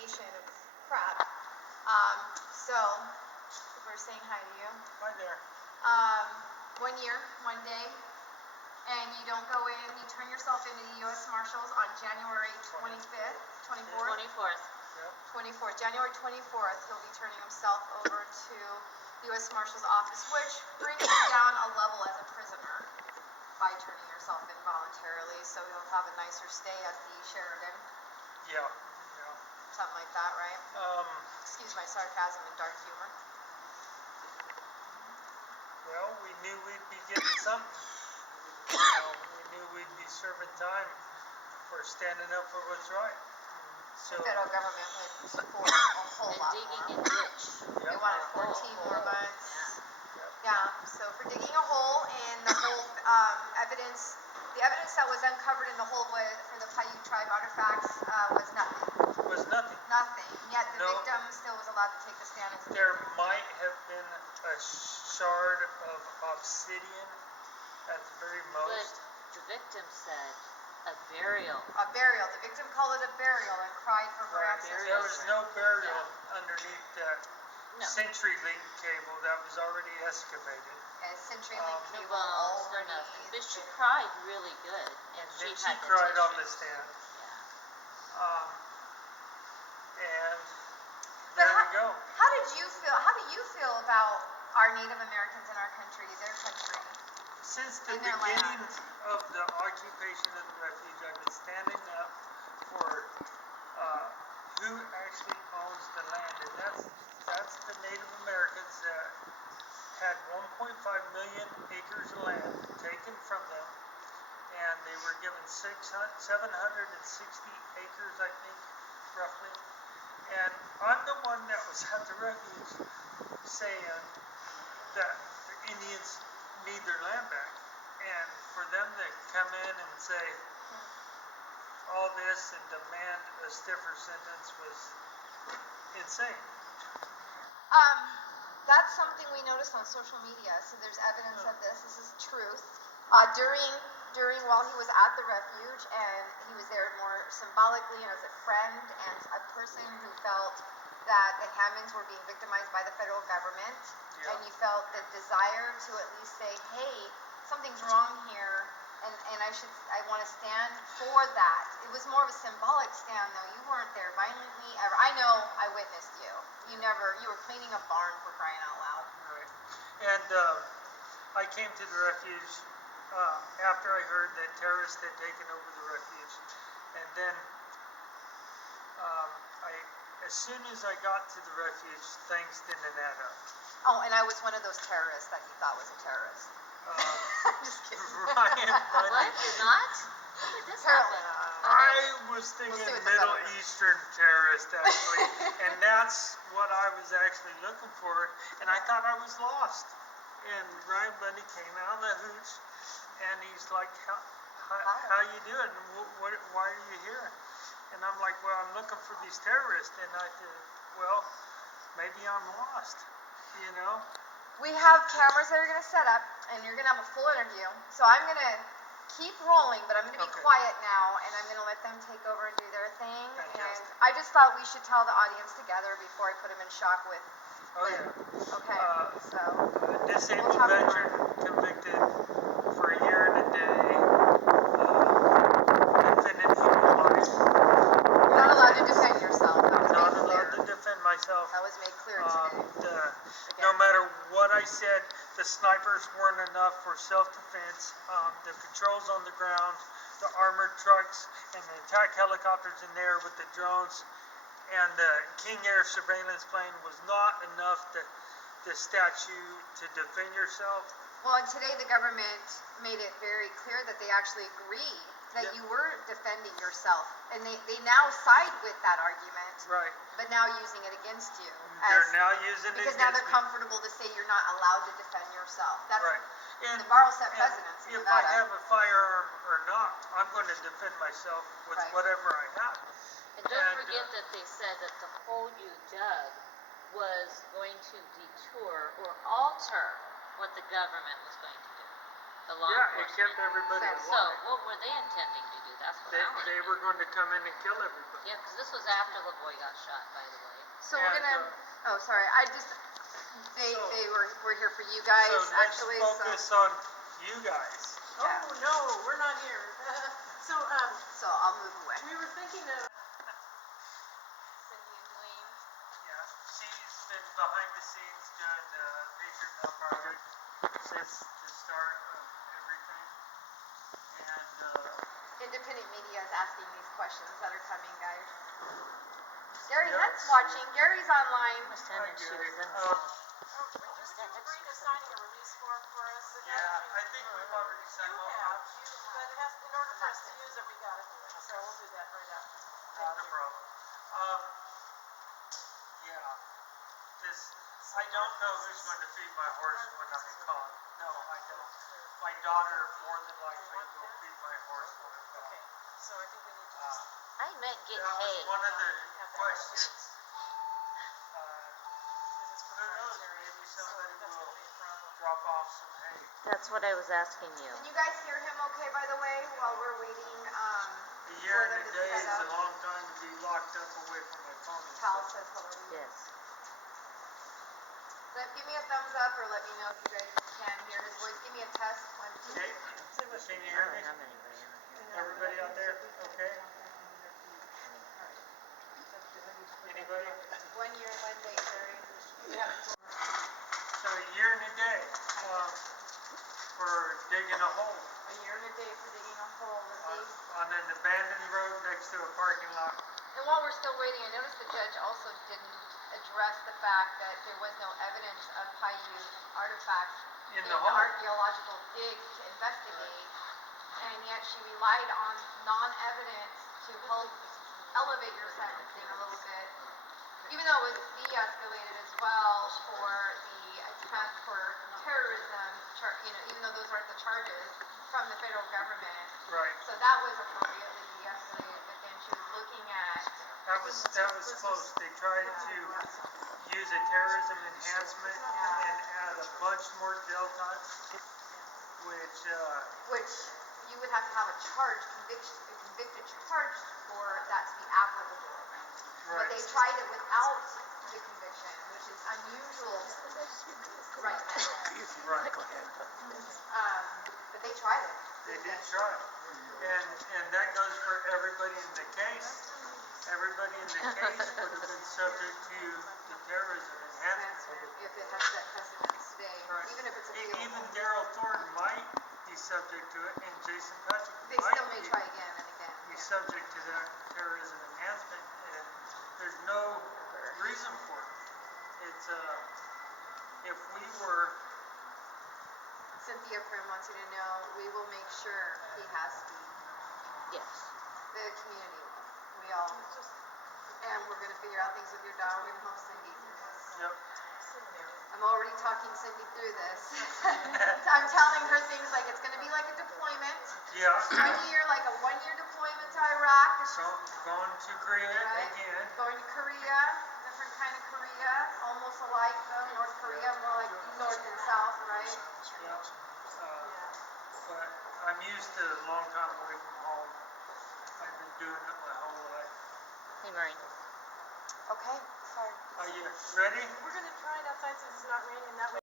nation of crap. So we're saying hi to you. Hi there. 1 year, 1 day, and you don't go in. You turn yourself into the U.S. Marshals on January 25th, 24th. 24th. Yep. 24th, January 24th. He'll be turning himself over to U.S. Marshal's office, which brings you down a level as a prisoner by turning yourself in voluntarily. So you'll have a nicer stay at the Sheridan. Yeah. Something like that, right? Excuse my sarcasm and dark humor. Well, we knew we'd be getting something. We knew we'd be serving time for standing up for what's right. So The federal government went for a whole lot digging more. a ditch. They wanted 14 more months. Yeah. Yeah, so for digging a hole, and the whole evidence that was uncovered in the hole for the Paiute tribe artifacts was nothing. was nothing. Nothing. Yet the No. victim still was allowed to take the stand as a There victim. might have been a shard of obsidian at the very But most. the victim said a burial. A burial. The victim called it a burial and cried for her Right. ancestors. There was no burial underneath that No. CenturyLink cable that was already excavated. A CenturyLink No cable bones, no already. nothing. But she cried really good, and Then she she had the cried on the tissues. stand. Yeah. And But there we go. How do you feel about our Native Americans in our country, their country? Since the In their beginning land. of the occupation of the refuge, I've been standing up for who actually owns the land, and that's the Native Americans that had 1.5 million acres of land taken from them, and they were given 760 acres, I think, roughly. And I'm the one that was at the refuge saying that the Indians need their land back, and for them to come in and say all this and demand a stiffer sentence was insane. That's something we noticed on social media. So there's evidence of this. This is truth. During while he was at the refuge, and he was there more symbolically and as a friend and a person who felt that the Hammonds were being victimized by the federal government, Yeah. and you felt the desire to at least say, hey, something's wrong here, and I want to stand for that. It was more of a symbolic stand, though. You weren't there violently ever. I know I witnessed you. You were cleaning a barn, for crying out loud. Right. And I came to the refuge after I heard that terrorists had taken over the refuge, and then as soon as I got to the refuge, things didn't add up. Oh, and I was one of those terrorists that he thought was a terrorist. Just kidding. Ryan, What? You're not? When did this Apparently happen? not. I was thinking We'll see what the Middle government- Eastern terrorist, actually, and that's what I was actually looking for, and I thought I was lost. And Ryan Bundy came out of the hooch, and he's like, how you doing? Why are you here? And I'm like, well, I'm looking for these terrorists, and I said, well, maybe I'm lost, you know? We have cameras that are going to set up, and you're going to have a full interview. So I'm going to keep rolling, but I'm going to be Okay. quiet now, and I'm going to let them take over and do their thing. Fantastic. And I just thought we should tell the audience together before I put them in shock with. Oh, yeah. Okay, so. Disabled We'll talk veteran convicted for a year and a day, defended human life. You're not allowed to defend yourself. That was Not made allowed to clear. defend myself. That was made clear today. No matter what I said, the snipers weren't enough for self-defense. The patrols on the ground, the armored trucks, and the attack helicopters in there with the drones, and the King Air surveillance plane was not enough to statue to defend yourself. Well, and today the government made it very clear that they actually agree that Yep. you were defending yourself. And they now side with that argument, Right. but now using it against you. They're now using it Because now against they're me. comfortable to say you're not allowed to defend yourself. That's Right. And, the Barrel set and precedents in if I Nevada. have a firearm or not, I'm going to defend myself with Right. whatever I have. And don't forget that they said that the hole you dug was going to detour or alter what the government was going to do. the law Yeah, it kept enforcement. everybody So alive. what were they intending to do? That's what I want to They know. were going to come in and kill everybody. Yeah, because this was after the boy got shot, by the way. So we're And, gonna, oh, sorry, So- we're here for you guys, So let's actually, so. focus on you guys. Yeah. Oh, no, we're not here. So, So I'll move away. we were thinking of, Cindy and Duane. Yeah, she's been behind the scenes doing the Patriot Mill project since the start of everything. And, Independent media is asking these questions that are coming, guys. Gary Yeah. Hunt's watching, Gary's online. Must hi, have been she Gary. was in. would you agree to signing a release form for us? It has to Yeah, be- I think we've already signed You one. have, but it has, in order for us to use it, we gotta do it, so we'll do that right after. Not a problem. Yeah, this, I don't know who's going to feed my horse when I'm gone. No, I don't. My daughter more than likely will feed my horse when I'm gone. Okay, so I think we need to just, I meant get That was hay. one of the questions. because it's Who knows, proprietary, maybe so somebody that's will gonna be a problem. drop off some hay. That's what I was asking you. Can you guys hear him okay, by the way, while we're waiting, A year and a day is a long time to be locked up away from my phone. Cal says hello to you. Yes. Give me a thumbs up or let me know if you guys can hear his voice. Give me a test, 1, 2. Hey, can you I hear don't me? have anybody in here. Everybody out there, okay? Anybody? 1 year and 1 day, Gary. You have to- So a year and a day, for digging a hole A year and a day for digging a hole. on an abandoned road next to a parking lot. And while we're still waiting, I noticed the judge also didn't address the fact that there was no evidence of Paiute artifacts In in the the hole. archaeological dig to investigate, and yet she relied on non-evidence to help elevate your sentencing a little bit, even though it was de-escalated as well for the attempt for terrorism, even though those aren't the charges from the federal government. Right. So that was appropriately de-escalated, but then she was looking at, That was close. They tried to use a terrorism enhancement and add a bunch more jail time, which you would have to have a convicted charge for that to be applicable. But they right. tried it without the conviction, which is unusual right now. Right. But they tried it. They did try. And that goes for everybody in the case. Everybody in the case would have been subject to the terrorism enhancement. If it has set precedence today, Right. even if it's And appealable. even Darrell Thornton might be subject to it, and Jason Patrick They might still may be, try again and again. be Yeah. subject to that terrorism enhancement, and there's no reason for it. It's, if we were, Cynthia Prim wants you to know, we will make sure he has speed. Yes. The community will. We all will. And we're gonna figure out things with your daughter. We're gonna help Cindy through this. yep, I'm already talking Cindy through this. I'm telling her things like it's gonna be like a deployment. yeah. 1 year, like a 1 year deployment to Iraq. It's So, going to Korea Right. again. Going to Korea, different kind of Korea, almost alike though. North Korea, more like north and south, right? Yeah. But I'm used to a long time away from home. I've been doing it my whole life. Hey, Maureen. Okay, sorry. Are you ready? we're gonna try it outside since it's not raining, that way